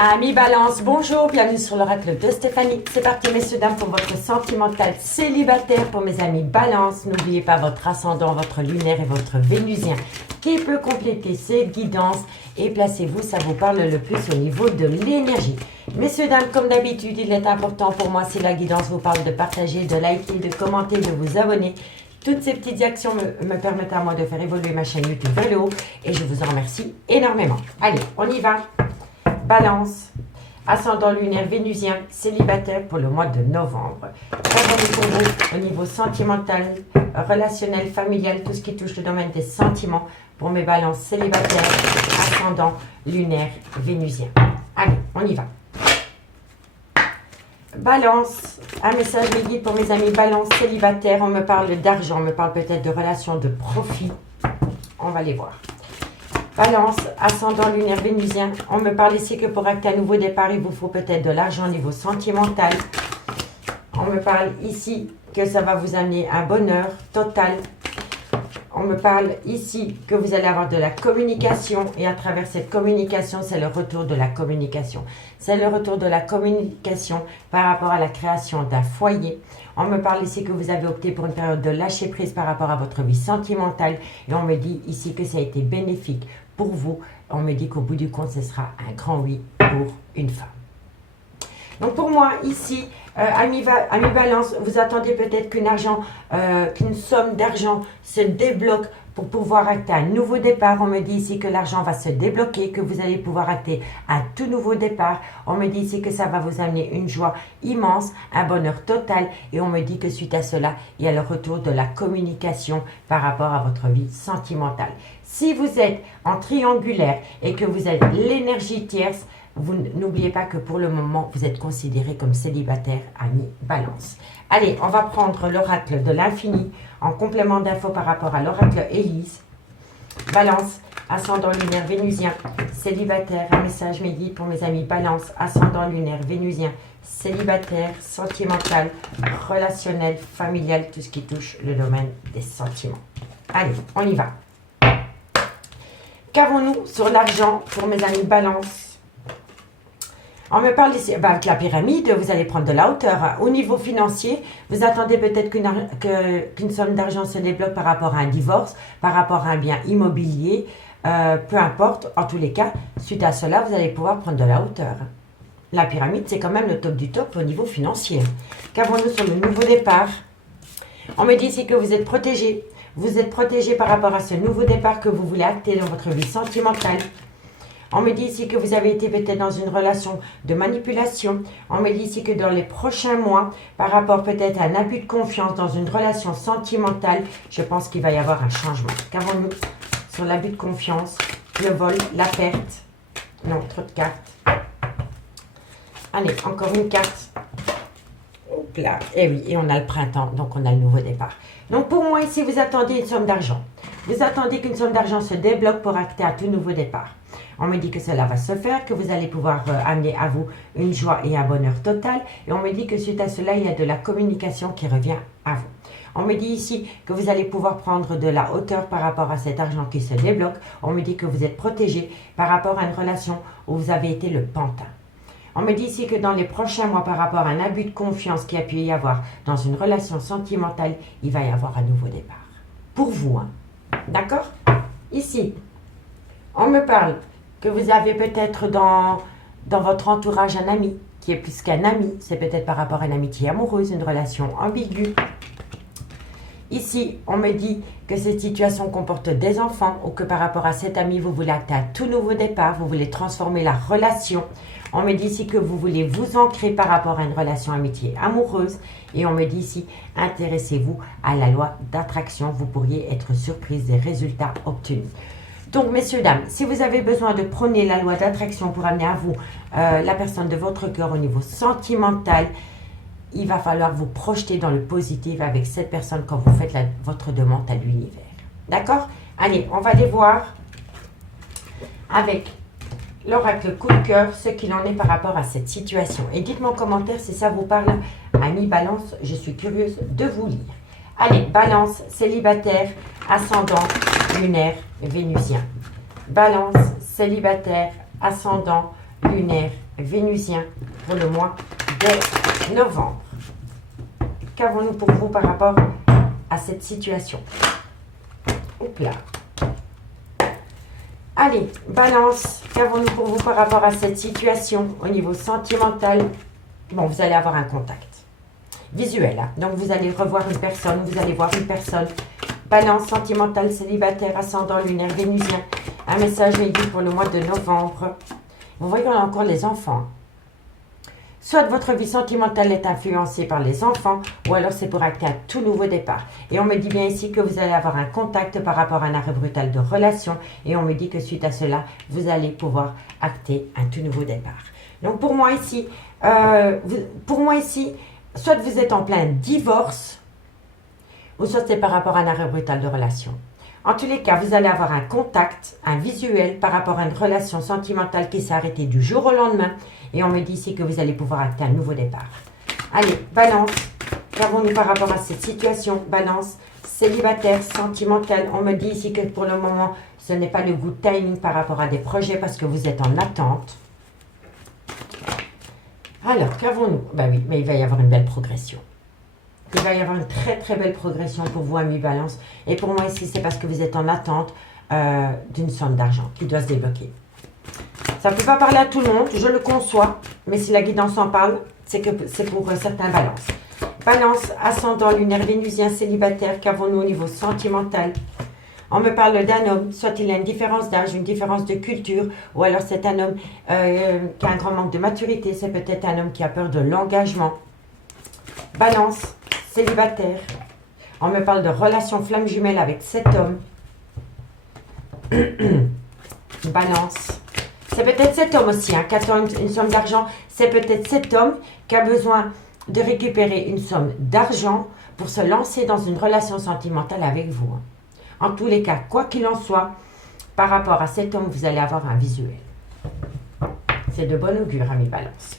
Amis Balance, bonjour, bienvenue sur l'oracle de Stéphanie. C'est parti messieurs dames pour votre sentimental célibataire. Pour mes amis Balance, n'oubliez pas votre ascendant, votre lunaire et votre vénusien qui peut compléter ces guidances. Et placez-vous, ça vous parle le plus au niveau de l'énergie. Messieurs dames, comme d'habitude, il est important pour moi, si la guidance vous parle, de partager, de liker, de commenter, de vous abonner. Toutes ces petites actions me permettent à moi de faire évoluer ma chaîne YouTube vers le haut et je vous en remercie énormément. Allez, on y va. Balance, ascendant lunaire vénusien, célibataire pour le mois de novembre. Regardez pour vous au niveau sentimental, relationnel, familial, tout ce qui touche le domaine des sentiments pour mes balances célibataires, ascendant lunaire vénusien. Allez, on y va. Balance, un message me guide pour mes amis Balance célibataires. On me parle d'argent, on me parle peut-être de relations de profit. On va les voir. Balance, ascendant lunaire vénusien. On me parle ici que pour acter un nouveau départ, il vous faut peut-être de l'argent au niveau sentimental. On me parle ici que ça va vous amener un bonheur total. On me parle ici que vous allez avoir de la communication et à travers cette communication, c'est le retour de la communication. C'est le retour de la communication par rapport à la création d'un foyer. On me parle ici que vous avez opté pour une période de lâcher prise par rapport à votre vie sentimentale et on me dit ici que ça a été bénéfique pour vous. On me dit qu'au bout du compte, ce sera un grand oui pour une femme. Donc pour moi, ici, amis Balance, vous attendez peut-être qu'une somme d'argent se débloque pour pouvoir acter un nouveau départ. On me dit ici que l'argent va se débloquer, que vous allez pouvoir acter un tout nouveau départ. On me dit ici que ça va vous amener une joie immense, un bonheur total. Et on me dit que suite à cela, il y a le retour de la communication par rapport à votre vie sentimentale. Si vous êtes en triangulaire et que vous avez l'énergie tierce, vous n'oubliez pas que pour le moment, vous êtes considéré comme célibataire, ami Balance. Allez, on va prendre l'oracle de l'infini en complément d'infos par rapport à l'oracle Élise. Balance, ascendant lunaire vénusien, célibataire. Un message me guide pour mes amis Balance, ascendant lunaire vénusien, célibataire, sentimental, relationnel, familial, tout ce qui touche le domaine des sentiments. Allez, on y va. Qu'avons-nous sur l'argent pour mes amis Balance? On me parle ici, avec la pyramide, vous allez prendre de la hauteur. Au niveau financier, vous attendez peut-être qu'une somme d'argent se débloque par rapport à un divorce, par rapport à un bien immobilier, peu importe. En tous les cas, suite à cela, vous allez pouvoir prendre de la hauteur. La pyramide, c'est quand même le top du top au niveau financier. Qu'avons-nous sur le nouveau départ? On me dit ici que vous êtes protégé. Vous êtes protégé par rapport à ce nouveau départ que vous voulez acter dans votre vie sentimentale. On me dit ici que vous avez été peut-être dans une relation de manipulation. On me dit ici que dans les prochains mois, par rapport peut-être à un abus de confiance dans une relation sentimentale, je pense qu'il va y avoir un changement. Qu'avons-nous sur l'abus de confiance, le vol, la perte? Non, trop de cartes. Allez, encore une carte. Hop là. Et oui, et on a le printemps, donc on a le nouveau départ. Donc pour moi ici, vous attendiez une somme d'argent. Vous attendez qu'une somme d'argent se débloque pour acter un tout nouveau départ. On me dit que cela va se faire, que vous allez pouvoir amener à vous une joie et un bonheur total. Et on me dit que suite à cela, il y a de la communication qui revient à vous. On me dit ici que vous allez pouvoir prendre de la hauteur par rapport à cet argent qui se débloque. On me dit que vous êtes protégé par rapport à une relation où vous avez été le pantin. On me dit ici que dans les prochains mois, par rapport à un abus de confiance qui a pu y avoir dans une relation sentimentale, il va y avoir un nouveau départ. Pour vous, hein. D'accord? Ici, on me parle que vous avez peut-être dans votre entourage un ami qui est plus qu'un ami. C'est peut-être par rapport à une amitié amoureuse, une relation ambiguë. Ici, on me dit que cette situation comporte des enfants ou que par rapport à cet ami, vous voulez acter un tout nouveau départ, vous voulez transformer la relation. On me dit ici que vous voulez vous ancrer par rapport à une relation amitié amoureuse. Et on me dit ici, intéressez-vous à la loi d'attraction. Vous pourriez être surprise des résultats obtenus. Donc, messieurs, dames, si vous avez besoin de prôner la loi d'attraction pour amener à vous la personne de votre cœur au niveau sentimental, il va falloir vous projeter dans le positif avec cette personne quand vous faites votre demande à l'univers. D'accord? Allez, on va aller voir avec l'oracle coup de cœur ce qu'il en est par rapport à cette situation. Et dites-moi en commentaire si ça vous parle, ami Balance, je suis curieuse de vous lire. Allez, Balance, célibataire, ascendant, lunaire, vénusien. Balance, célibataire, ascendant, lunaire, vénusien pour le mois de novembre. Qu'avons-nous pour vous par rapport à cette situation? Hop là. Allez, balance, qu'avons-nous pour vous par rapport à cette situation au niveau sentimental? Bon, vous allez avoir un contact visuel, hein. Donc vous allez revoir une personne, vous allez voir une personne. Balance, sentimental, célibataire, ascendant lunaire, vénusien. Un message médium pour le mois de novembre. Vous voyez, on a encore les enfants. Soit votre vie sentimentale est influencée par les enfants, ou alors c'est pour acter un tout nouveau départ. Et on me dit bien ici que vous allez avoir un contact par rapport à un arrêt brutal de relation, et on me dit que suite à cela, vous allez pouvoir acter un tout nouveau départ. Donc pour moi ici, soit vous êtes en plein divorce, ou soit c'est par rapport à un arrêt brutal de relation. En tous les cas, vous allez avoir un contact, un visuel par rapport à une relation sentimentale qui s'est arrêtée du jour au lendemain. Et on me dit ici que vous allez pouvoir acter un nouveau départ. Allez, balance, qu'avons-nous par rapport à cette situation? Balance, célibataire, sentimental. On me dit ici que pour le moment, ce n'est pas le good timing par rapport à des projets parce que vous êtes en attente. Alors, qu'avons-nous? Ben oui, mais il va y avoir une belle progression. Il va y avoir une très très belle progression pour vous, amis balance. Et pour moi ici, c'est parce que vous êtes en attente d'une somme d'argent qui doit se débloquer. Ça ne peut pas parler à tout le monde, je le conçois. Mais si la guidance en parle, c'est que c'est pour certains balances. Balance, ascendant lunaire, vénusien, célibataire. Qu'avons-nous au niveau sentimental? On me parle d'un homme, soit il a une différence d'âge, une différence de culture, ou alors c'est un homme qui a un grand manque de maturité. C'est peut-être un homme qui a peur de l'engagement. Balance, célibataire. On me parle de relation flamme jumelle avec cet homme. Balance. C'est peut-être cet homme aussi qui attend une somme d'argent. C'est peut-être cet homme qui a besoin de récupérer une somme d'argent pour se lancer dans une relation sentimentale avec vous. En tous les cas, quoi qu'il en soit, par rapport à cet homme, vous allez avoir un visuel. C'est de bon augure, amis balance.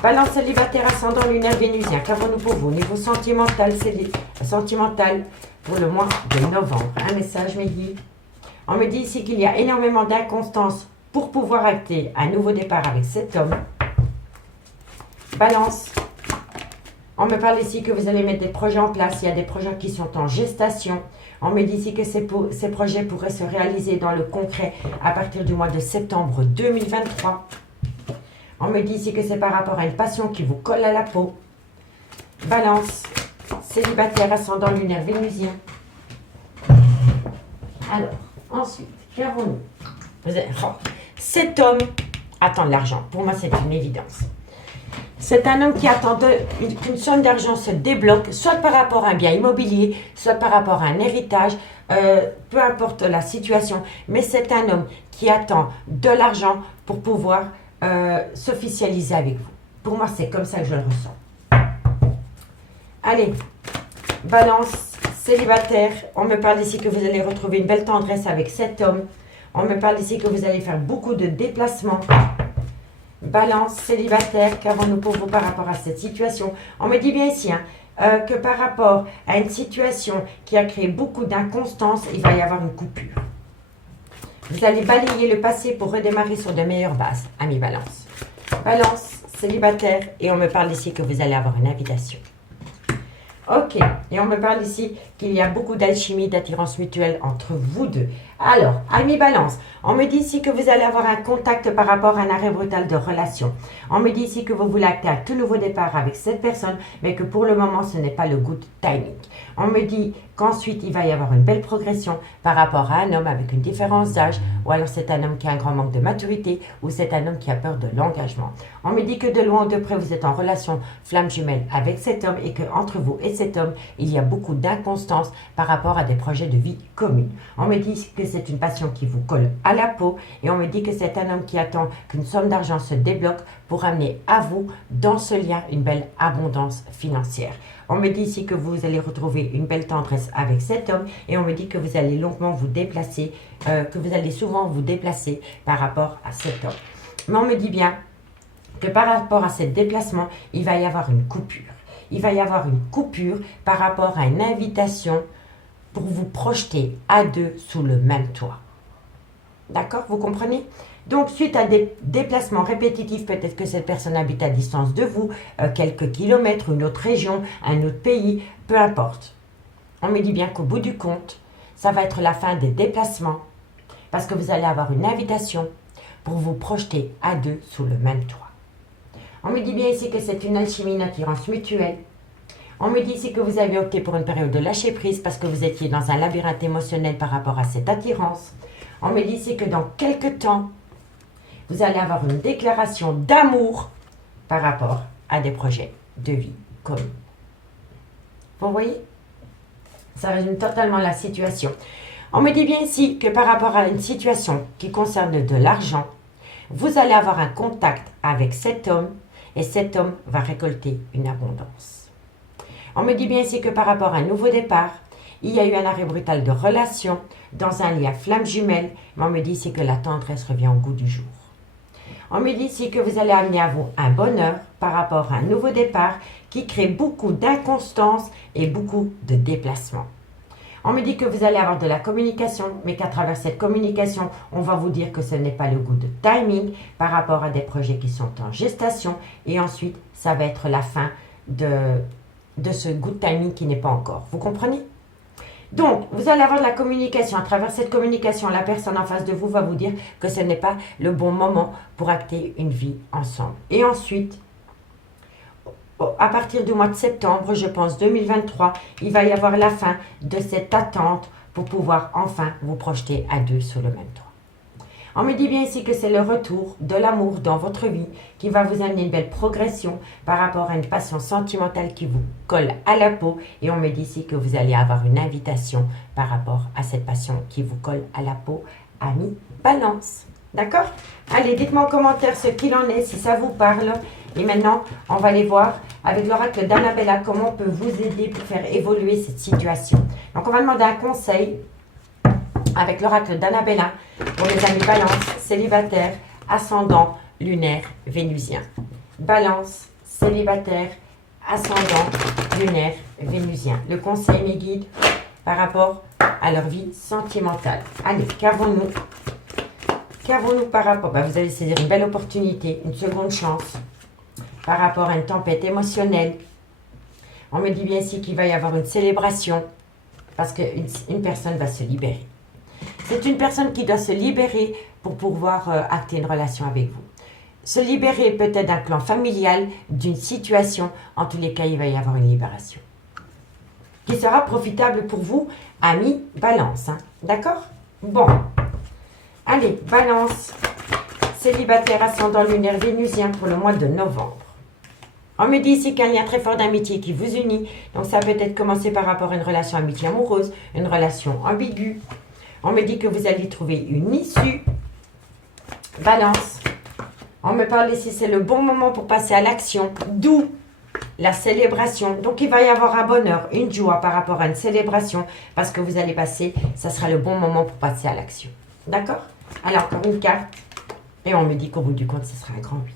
Balance célibataire, ascendant lunaire, vénusien. Qu'avons-nous pour vous? Niveau sentimental pour le mois de novembre. Un message me dit. On me dit ici qu'il y a énormément d'inconstance pour pouvoir acter un nouveau départ avec cet homme. Balance. On me parle ici que vous allez mettre des projets en place. Il y a des projets qui sont en gestation. On me dit ici que ces projets pourraient se réaliser dans le concret à partir du mois de septembre 2023. On me dit ici que c'est par rapport à une passion qui vous colle à la peau. Balance. Célibataire, ascendant lunaire, vénusien. Alors, ensuite, qu'avons-nous? Cet homme attend de l'argent. Pour moi, c'est une évidence. C'est un homme qui attend qu'une somme d'argent se débloque, soit par rapport à un bien immobilier, soit par rapport à un héritage, peu importe la situation. Mais c'est un homme qui attend de l'argent pour pouvoir s'officialiser avec vous. Pour moi, c'est comme ça que je le ressens. Allez, balance, célibataire. On me parle ici que vous allez retrouver une belle tendresse avec cet homme. On me parle ici que vous allez faire beaucoup de déplacements. Balance, célibataire, qu'avons-nous pour vous par rapport à cette situation? On me dit bien ici que par rapport à une situation qui a créé beaucoup d'inconstance, il va y avoir une coupure. Vous allez balayer le passé pour redémarrer sur de meilleures bases, amis balance. Balance, célibataire, et on me parle ici que vous allez avoir une invitation. Ok, et on me parle ici qu'il y a beaucoup d'alchimie, d'attirance mutuelle entre vous deux. Alors, amis balance, on me dit ici que vous allez avoir un contact par rapport à un arrêt brutal de relation. On me dit ici que vous voulez acter un tout nouveau départ avec cette personne, mais que pour le moment, ce n'est pas le good timing. On me dit qu'ensuite, il va y avoir une belle progression par rapport à un homme avec une différence d'âge, ou alors c'est un homme qui a un grand manque de maturité, ou c'est un homme qui a peur de l'engagement. On me dit que de loin ou de près, vous êtes en relation flamme jumelle avec cet homme et qu'entre vous et cet homme, il y a beaucoup d'inconstance par rapport à des projets de vie commune. On me dit que c'est une passion qui vous colle à la peau et on me dit que c'est un homme qui attend qu'une somme d'argent se débloque pour amener à vous, dans ce lien, une belle abondance financière. On me dit ici que vous allez retrouver une belle tendresse avec cet homme et on me dit que vous allez longuement vous déplacer, que vous allez souvent vous déplacer par rapport à cet homme. Mais on me dit bien que par rapport à ce déplacement, il va y avoir une coupure. Il va y avoir une coupure par rapport à une invitation pour vous projeter à deux sous le même toit. D'accord? Vous comprenez? Donc, suite à des déplacements répétitifs, peut-être que cette personne habite à distance de vous, quelques kilomètres, une autre région, un autre pays, peu importe. On me dit bien qu'au bout du compte, ça va être la fin des déplacements parce que vous allez avoir une invitation pour vous projeter à deux sous le même toit. On me dit bien ici que c'est une alchimie, une attirance mutuelle. On me dit ici que vous avez opté pour une période de lâcher prise parce que vous étiez dans un labyrinthe émotionnel par rapport à cette attirance. On me dit ici que dans quelques temps, vous allez avoir une déclaration d'amour par rapport à des projets de vie communs. Vous voyez? Ça résume totalement la situation. On me dit bien ici que par rapport à une situation qui concerne de l'argent, vous allez avoir un contact avec cet homme et cet homme va récolter une abondance. On me dit bien ici que par rapport à un nouveau départ, il y a eu un arrêt brutal de relation dans un lien flamme jumelle, mais on me dit ici que la tendresse revient au goût du jour. On me dit ici que vous allez amener à vous un bonheur par rapport à un nouveau départ qui crée beaucoup d'inconstance et beaucoup de déplacements. On me dit que vous allez avoir de la communication, mais qu'à travers cette communication, on va vous dire que ce n'est pas le goût de timing par rapport à des projets qui sont en gestation. Et ensuite, ça va être la fin de ce goût de timing qui n'est pas encore. Vous comprenez? Donc, vous allez avoir de la communication. À travers cette communication, la personne en face de vous va vous dire que ce n'est pas le bon moment pour acter une vie ensemble. Et ensuite, à partir du mois de septembre, je pense 2023, il va y avoir la fin de cette attente pour pouvoir enfin vous projeter à deux sur le même toit. On me dit bien ici que c'est le retour de l'amour dans votre vie qui va vous amener une belle progression par rapport à une passion sentimentale qui vous colle à la peau. Et on me dit ici que vous allez avoir une invitation par rapport à cette passion qui vous colle à la peau, ami Balance. D'accord? Allez, dites-moi en commentaire ce qu'il en est, si ça vous parle. Et maintenant, on va aller voir avec l'oracle d'Annabella comment on peut vous aider pour faire évoluer cette situation. Donc, on va demander un conseil avec l'oracle d'Annabella pour les amis Balance, célibataires, ascendant, lunaire, vénusien. Balance, célibataire, ascendant, lunaire, vénusien. Le conseil, mes guides, par rapport à leur vie sentimentale. Allez, qu'avons-nous? Qu'avons-nous par rapport? Vous allez saisir une belle opportunité, une seconde chance par rapport à une tempête émotionnelle. On me dit bien ici qu'il va y avoir une célébration parce qu'une personne va se libérer. C'est une personne qui doit se libérer pour pouvoir acter une relation avec vous. Se libérer peut-être d'un clan familial, d'une situation. En tous les cas, il va y avoir une libération qui sera profitable pour vous, amis Balance. Hein. D'accord? Bon. Allez, Balance, célibataire, ascendant, lunaire, vénusien pour le mois de novembre. On me dit ici qu'il y a un lien très fort d'amitié qui vous unit. Donc, ça peut être commencé par rapport à une relation amitié amoureuse, une relation ambiguë. On me dit que vous allez trouver une issue. Balance. On me parle ici, c'est le bon moment pour passer à l'action. D'où la célébration. Donc, il va y avoir un bonheur, une joie par rapport à une célébration. Parce que vous allez passer, ça sera le bon moment pour passer à l'action. D'accord? Alors, encore une carte. Et on me dit qu'au bout du compte, ce sera un grand oui.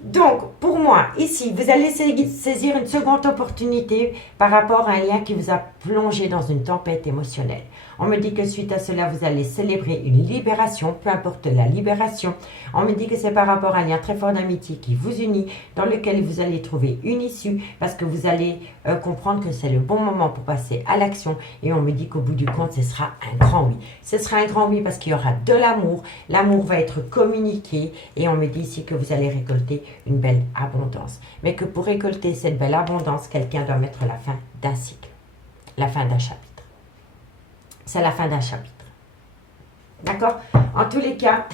Donc, pour moi, ici, vous allez saisir une seconde opportunité par rapport à un lien qui vous a plongé dans une tempête émotionnelle. On me dit que suite à cela, vous allez célébrer une libération, peu importe la libération. On me dit que c'est par rapport à un lien très fort d'amitié qui vous unit, dans lequel vous allez trouver une issue, parce que vous allez comprendre que c'est le bon moment pour passer à l'action. Et on me dit qu'au bout du compte, ce sera un grand oui. Ce sera un grand oui parce qu'il y aura de l'amour. L'amour va être communiqué. Et on me dit ici que vous allez récolter une belle abondance. Mais que pour récolter cette belle abondance, quelqu'un doit mettre la fin d'un cycle, la fin d'un chapitre. C'est la fin d'un chapitre. D'accord? En tous les cas,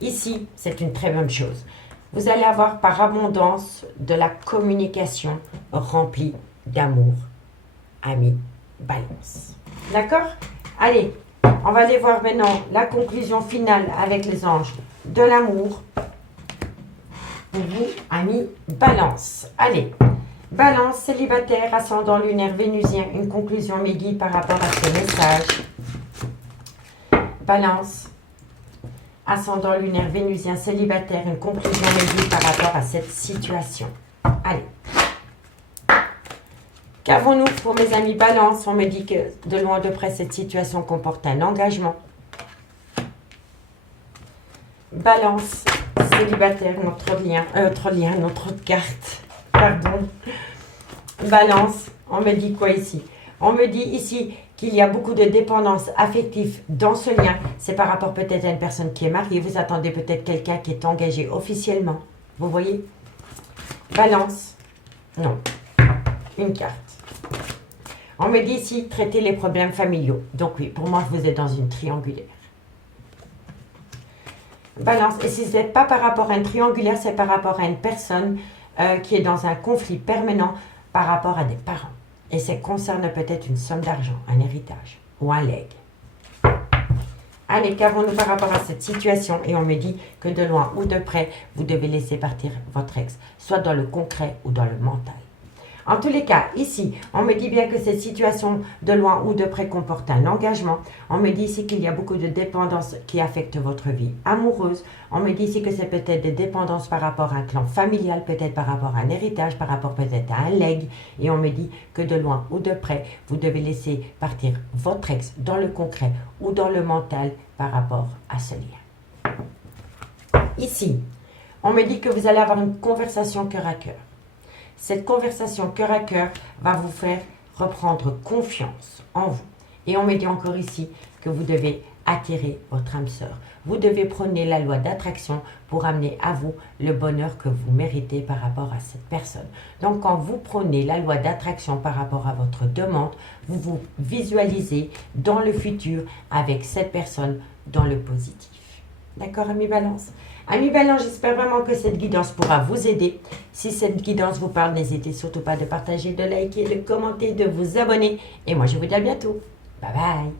ici, c'est une très bonne chose. Vous allez avoir par abondance de la communication remplie d'amour, ami Balance. D'accord? Allez, on va aller voir maintenant la conclusion finale avec les anges de l'amour. Pour vous, amis Balance. Allez, Balance, célibataire, ascendant lunaire, vénusien. Une conclusion, mes guides, par rapport à ce message. Balance, ascendant lunaire, vénusien, célibataire. Une conclusion, mes guides, par rapport à cette situation. Allez. Qu'avons-nous pour mes amis Balance? On me dit que de loin de près, cette situation comporte un engagement. Balance, célibataire, notre carte. Pardon. Balance, on me dit quoi ici? On me dit ici qu'il y a beaucoup de dépendance affective dans ce lien. C'est par rapport peut-être à une personne qui est mariée. Vous attendez peut-être quelqu'un qui est engagé officiellement. Vous voyez? Balance. Non. Une carte. On me dit ici, traiter les problèmes familiaux. Donc oui, pour moi, vous êtes dans une triangulaire. Balance. Et si ce n'est pas par rapport à une triangulaire, c'est par rapport à une personne qui est dans un conflit permanent par rapport à des parents. Et ça concerne peut-être une somme d'argent, un héritage ou un legs. Allez, qu'avons-nous par rapport à cette situation? Et on me dit que de loin ou de près, vous devez laisser partir votre ex, soit dans le concret ou dans le mental. En tous les cas, ici, on me dit bien que cette situation de loin ou de près comporte un engagement. On me dit ici qu'il y a beaucoup de dépendances qui affectent votre vie amoureuse. On me dit ici que c'est peut-être des dépendances par rapport à un clan familial, peut-être par rapport à un héritage, par rapport peut-être à un legs. Et on me dit que de loin ou de près, vous devez laisser partir votre ex dans le concret ou dans le mental par rapport à ce lien. Ici, on me dit que vous allez avoir une conversation cœur à cœur. Cette conversation cœur à cœur va vous faire reprendre confiance en vous. Et on me dit encore ici que vous devez attirer votre âme sœur. Vous devez prôner la loi d'attraction pour amener à vous le bonheur que vous méritez par rapport à cette personne. Donc quand vous prônez la loi d'attraction par rapport à votre demande, vous vous visualisez dans le futur avec cette personne dans le positif. D'accord, Amis Balance? Amis Balance, j'espère vraiment que cette guidance pourra vous aider. Si cette guidance vous parle, n'hésitez surtout pas de partager, de liker, de commenter, de vous abonner. Et moi, je vous dis à bientôt. Bye bye.